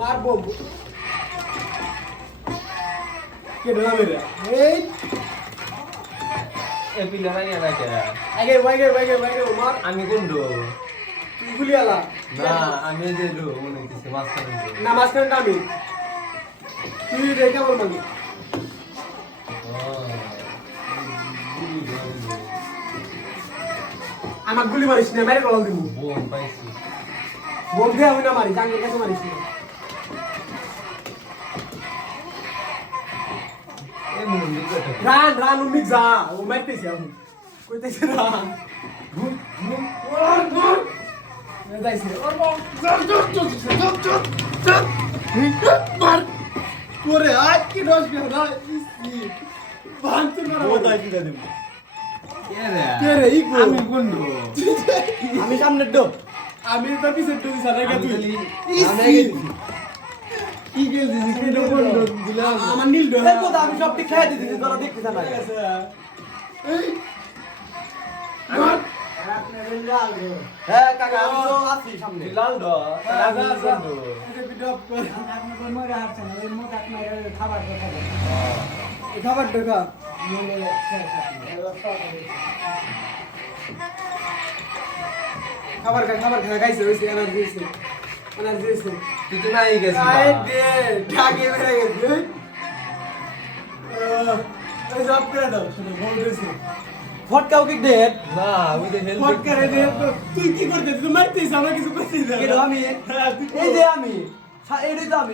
মারবো কে ঢোলা মেরে এই এ পিলে ভাই না কে আগে ভাইগে মার আমি কোনডো তুই গুলি আলা না আমি যে লো মনে হইছে মাছ খাবো না মাঝখানটা আমি তুই রেখে বল মালি আমার গুলি মারিস না মেরে গলাল দিমু বোম পাইছি বোম দিয়ে আমি না মারি জাঙ্গের কাছে মারিস না এ মুন্ডি কত রান উম্মি যা ও মারতেছি আমি কইতেছি রান গুড যাইছে ওর বল মার তোরে আজ কি দোষ না ইসি ভাঙতে না ও দাই দিদা দেব কে রে ই আমি কোনডো আমি সামনে ডো আমি তো পিছে ডো সারা গে তুই কি গেল দিদি কি ডো কোন ডো দিলাম আমার নীল ডো দেখো আমি সব ঠিক খেয়ে দিদি তোরা দেখতে না এই মার হ্যাঁ কাকা আমি তো আছি সামনে লাল ডো আমি কোনডো এটা ভিডিও অফ কর আপনি কোন মরে আসছেন ওই মুখ আপনার খাবার দেখাবেন এই খাবার দেখা নলে শেষ খাবার খা গাইছে হইছে এনার্জি হইছে তুই তো নাই গেছিস আয় দে ঢাকে মেরে গেছে এই জব করে দাও শুনে বল দিছে ফটকাও কি দে না ওই যে হেলথ ফটকা রে দে তুই কি করতে তুই মারতেছিস আমরা কিছু করতেছিস আমি এই যে আমি এই তো আমি